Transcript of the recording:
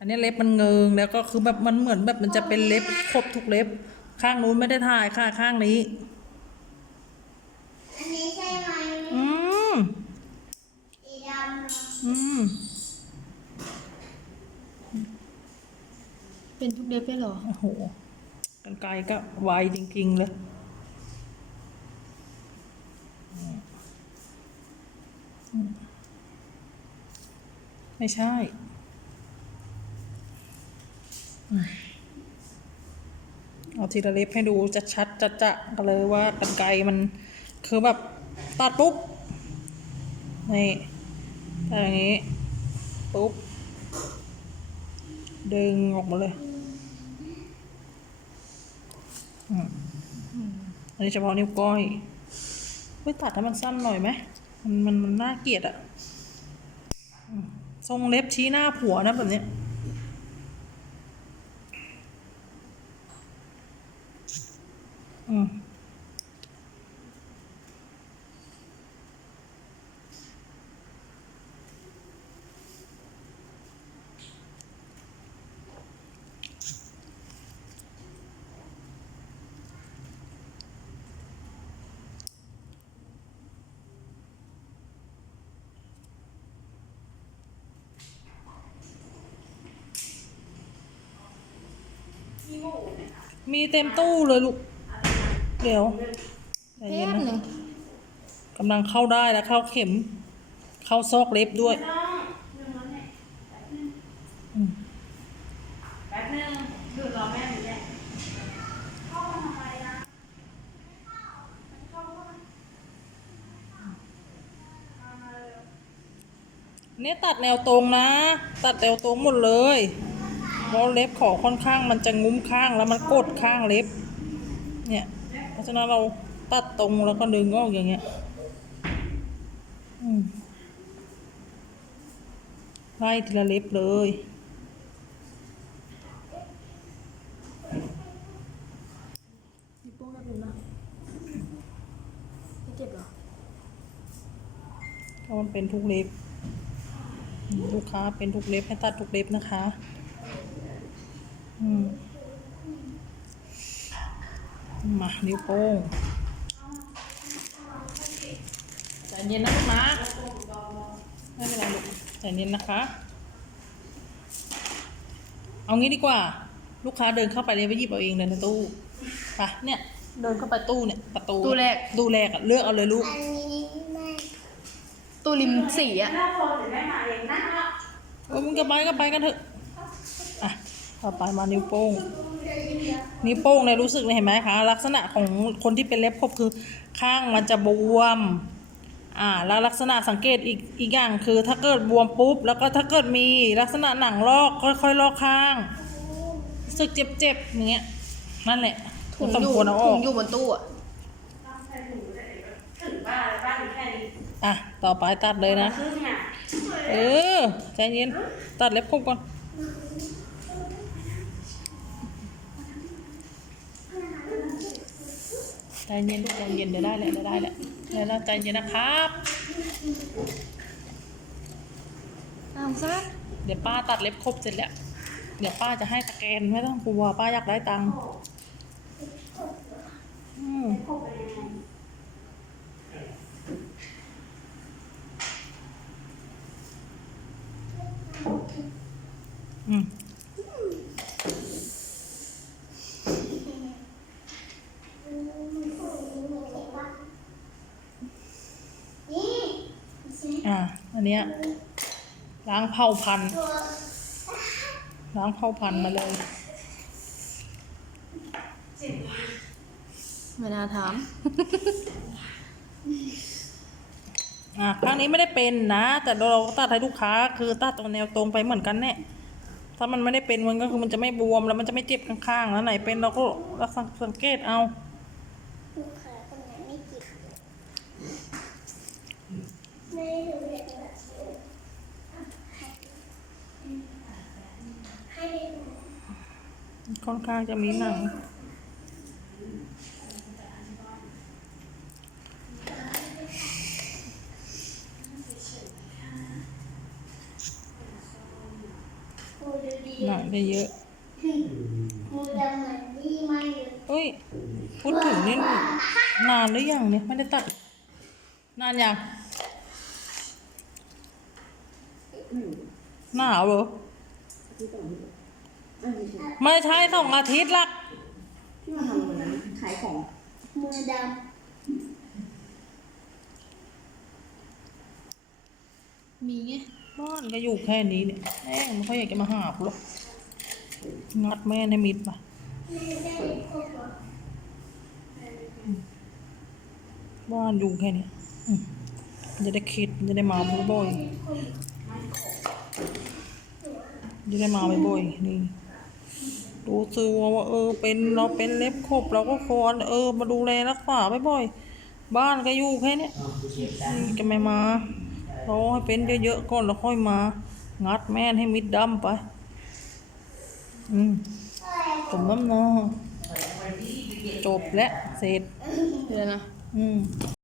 อันนี้เล็บมันเงิงแล้วก็คือแบบมันเหมือนแบบมันจะเป็นเล็บครบทุกเล็บ ข้างนู้นไม่ได้ถ่ายค่ะข้างนี้ อันนี้ใช่ไหมอืมสีดำอืมเป็นทุกเด็บได้เหรอ โอ้โห กันไกลก็ไวจริงๆเลยไม่ใช่อืม เอาทีละเล็บให้ดูจะชัดจะจะกันเลยว่ากันไกลมันคือแบบตัดปุ๊บนี่ตัดอย่างนี้ปุ๊บดึงออกมาเลยอันนี้เฉพาะนิ้วก้อยเฮ้ยตัดให้มันสั้นหน่อยไหมมันมันมันน่าเกลียดอะทรงเล็บชี้หน้าผัวนะแบบเนี้ย อืมมีเต็มตู้เลยลูก เดี๋ยวใจแป๊เย็นบหนึ่นะงกำลังเข้าได้แล้วเข้าเข็ม เข้าซอกเล็บด้วยแป๊บนึงดูรอแม่หนูแหละเนี่ยตัดแนวตรงนะ ตัดแนวตรงหมดเลยเพราะเล็บขอค่อนข้างมันจะงุ้มข้างแล้วมันกดข้างเล็บ เนี่ย เพราะฉะนั้นเราตัดตรงแล้วก็ดึงออกอย่างเงี้ยอืมไล่ทีละเล็บเลยนิ้วโป้งแบบนี้นะไม่เจ็บเหรอเพราะมันเป็นทุกเล็บ ลูกค้าเป็นทุกเล็บให้ตัดทุกเล็บนะคะ อืม มา นิ้วโป้งใจเย็นนะลูกนะไม่เป็นไรลูกใจเย็นนะคะ เอางี้ดีกว่า ลูกค้าเดินเข้าไปเลยไปหยิบเอาเองเลยในตู้ไปเนี่ย เดินเข้าไปตู้เนี่ยประตูตู้แรก ตู้แรกอะเลือกเอาเลยลูก อันนี้ไม่ตู้ริมสีอะหน้าโฟนหรือแม่มาเองนะเออมึงจะไปก็ไปกันเถอะ อะต่อไปมานิ้วโป้ง นิ้วโป้งเนี่ยรู้สึกเลยเห็นไหมคะ ลักษณะของคนที่เป็นเล็บครบคือข้างมันจะบวมอ่าแล้วลักษณะสังเกตอีกอีกอย่างคือถ้าเกิดบวมปุ๊บ แล้วก็ถ้าเกิดมีลักษณะหนังลอกค่อยๆลอกข้างรู้สึกเจ็บๆอย่างเงี้ยนั่นแหละถุงสมอยู่ควรเอาอถุองกอยู่บนตู้อะถึงบ้านบ้านอยู่แค่นี้อะต่อไปตัดเลยนะ ครึ่งอะ เออใจเย็นตัดเล็บครบก่อน ใจเย็นลูกใจเย็นเดี๋ยวได้แหละเดี๋ยวได้แหละเดี๋ยวเราใจเย็นนะครับอ้าวซะเดี๋ยวป้าตัดเล็บครบเสร็จแล้วเดี๋ยวป้าจะให้สแกนไม่ต้องกลัวป้าอยากได้ตังค์อืมอืม นี่ อันเนี้ยล้างเผ่าพันธุ์ล้างเผ่าพันธุ์มาเลยไม่น่าถาม อะครั้งนี้ไม่ได้เป็นนะ แต่เราตัดให้ลูกค้า คือตัดตรงแนวตรงไปเหมือนกันแน่ถ้ามันไม่ได้เป็นมันก็คือมันจะไม่บวมแล้วมันจะไม่เจ็บข้างๆแล้วไหนเป็นเราก็รักษาสังเกตเอาลูกค้าคนนั้นไม่เด็บ ค่อนข้างจะมีหนังดูดีหนักได้เยอะมือดำเหมือนที่ไม่อยู่เอ้ย พูดถึงนี่นานหรือยังเนี่ย ไม่ได้ตัด นานยัง หนาวเหรอ ไม่ใช่สองอาทิตย์ละที่มาทำวันนั้นขายของ มือดมีไงบ้านก็อยู่แค่นี้เนี่ยแม่งไม่ค่อยอยากจะมาหากูหรอกงัดแม่ในมิดปะำไม่ได้ครบหรอบ้านอยู่แค่นี้อืมมันจะได้คิดมันจะได้มาบ่อยๆ จะได้มาบ่อยๆนี่ดูซื้อว่าเออเป็นเราเป็นเล็บครบเราก็ควรเออ มาดูแลรักษาบ่อยๆบ้านก็อยู่แค่เนี้ยนี่จะไม่มารอให้เป็นเยอะๆก่อนแล้วค่อยมา งัดแม่นให้มิดดำไป อืมสมน้ำหน้าจบและเสร็จเดี๋ยวนะอืม